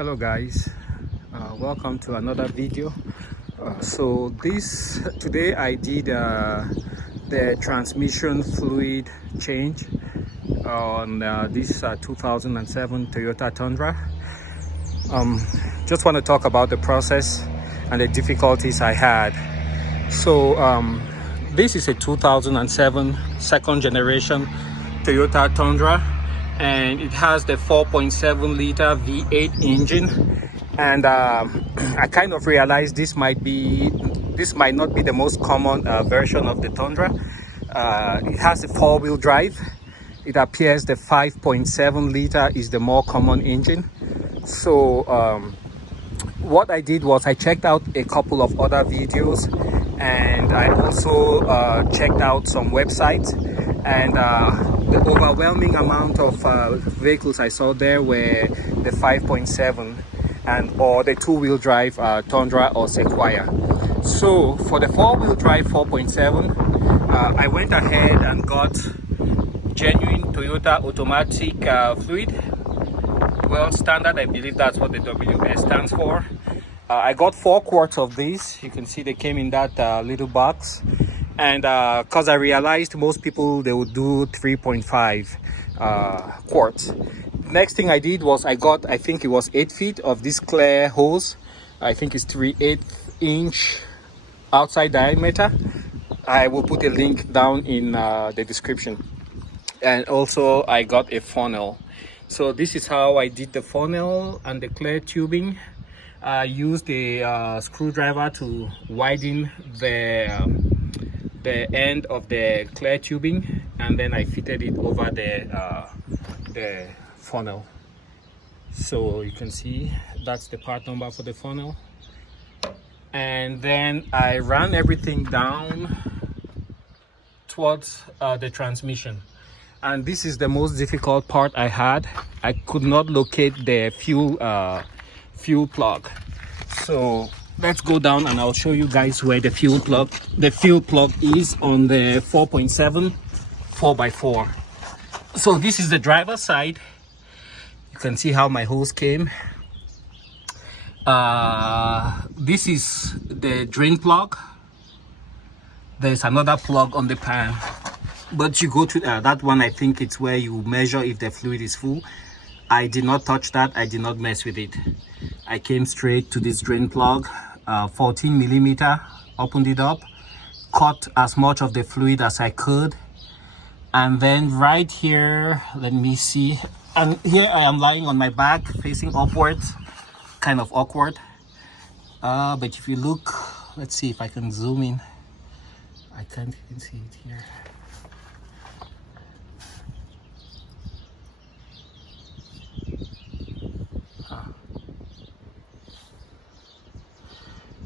Hello guys, welcome to another video. Today I did the transmission fluid change on this 2007 Toyota Tundra. Just want to talk about the process and the difficulties I had. This is a 2007 second generation Toyota Tundra, and it has the 4.7 liter V8 engine. And I kind of realized this might not be the most common version of the Tundra. It has a four-wheel drive. It appears the 5.7 liter is the more common engine. So what I did was I checked out a couple of other videos, and I also checked out some websites, and the overwhelming amount of vehicles I saw there were the 5.7 or the two-wheel drive Tundra or Sequoia. So for the four-wheel drive 4.7, I went ahead and got genuine Toyota automatic fluid. Well, standard, I believe that's what the WS stands for. I got 4 quarts of these. You can see they came in that little box. And because I realized most people, they would do 3.5 quarts. Next thing I did was I think it was 8 feet of this clear hose. I think it's 3/8 inch outside diameter. I will put a link down in the description. And also I got a funnel. So this is how I did the funnel and the clear tubing. I used a screwdriver to widen the end of the clear tubing, and then I fitted it over the funnel. So you can see that's the part number for the funnel. And then I ran everything down towards the transmission. And this is the most difficult part I had. I could not locate the fuel plug. So let's go down and I'll show you guys where the fuel plug is on the 4.7 4x4. So this is the driver's side. You can see how my hose came. This is the drain plug. There's another plug on the pan, but you go to that one. I think it's where you measure if the fluid is full. I did not touch that. I did not mess with it. I came straight to this drain plug, 14 millimeter, opened it up, cut as much of the fluid as I could, and then right here, let me see, and here I am lying on my back facing upwards, kind of awkward, but if you look, let's see if I can zoom in. I can't even see it here.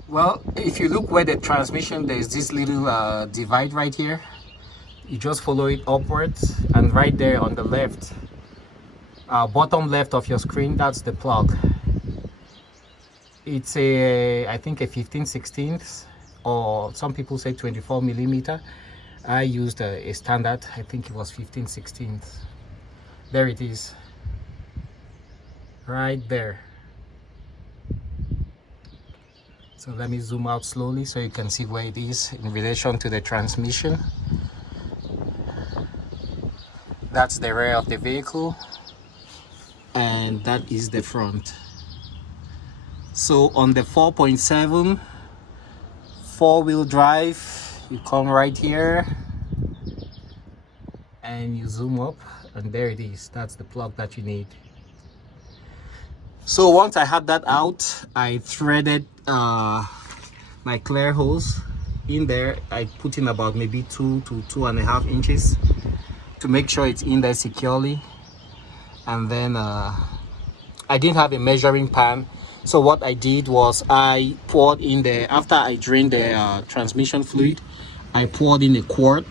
Well, if you look where the transmission, there's this little divide right here. You just follow it upwards, and right there on the left, bottom left of your screen, that's the plug. It's I think a 15/16, or some people say 24 millimeter. I used a standard, I think it was 15/16. There it is, right there. So let me zoom out slowly so you can see where it is in relation to the transmission. That's the rear of the vehicle, and that is the front. So on the 4.7 four-wheel drive, you come right here and you zoom up, and there it is. That's the plug that you need. So once I had that out, I threaded my clear hose in there. I put in about maybe 2 to 2.5 inches to make sure it's in there securely. And then I didn't have a measuring pan, so what I did was I poured in there, after I drained the transmission fluid, I poured in a quart,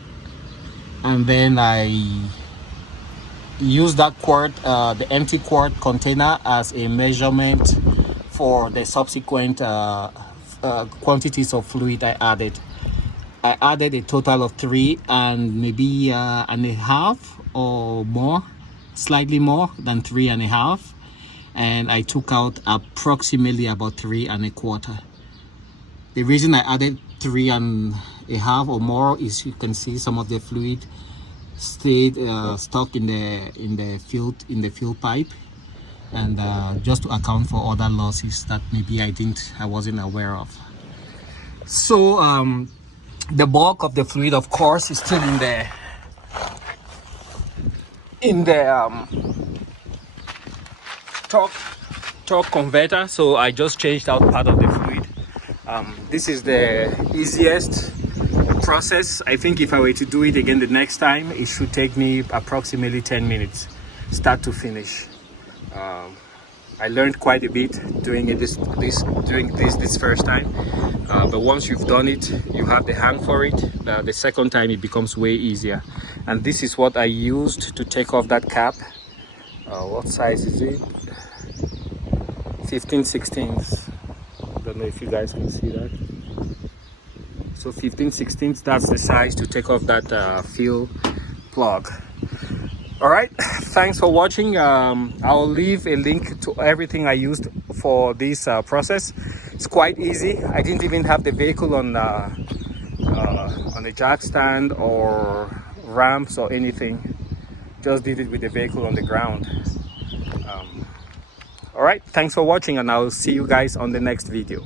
and then I use that quart, the empty quart container, as a measurement for the subsequent quantities of fluid I added. I added a total of 3 and maybe and a half or more, slightly more than 3.5. and I took out approximately about 3 1/4. The reason I added 3 1/2 or more is you can see some of the fluid stayed stuck in the fuel pipe, and just to account for other losses that maybe I wasn't aware of. So the bulk of the fluid, of course, is still in the torque converter, so I just changed out part of the fluid. This is the easiest process. I think if I were to do it again the next time, it should take me approximately 10 minutes start to finish. I learned quite a bit doing this first time, but once you've done it, you have the hang for it. The second time it becomes way easier. And this is what I used to take off that cap. What size is it? 15/16. I don't know if you guys can see that. So 15/16, that's the size to take off that fuel plug. All right, thanks for watching. I'll leave a link to everything I used for this process. It's quite easy. I didn't even have the vehicle on a jack stand or ramps or anything. Just did it with the vehicle on the ground. All right, thanks for watching, and I'll see you guys on the next video.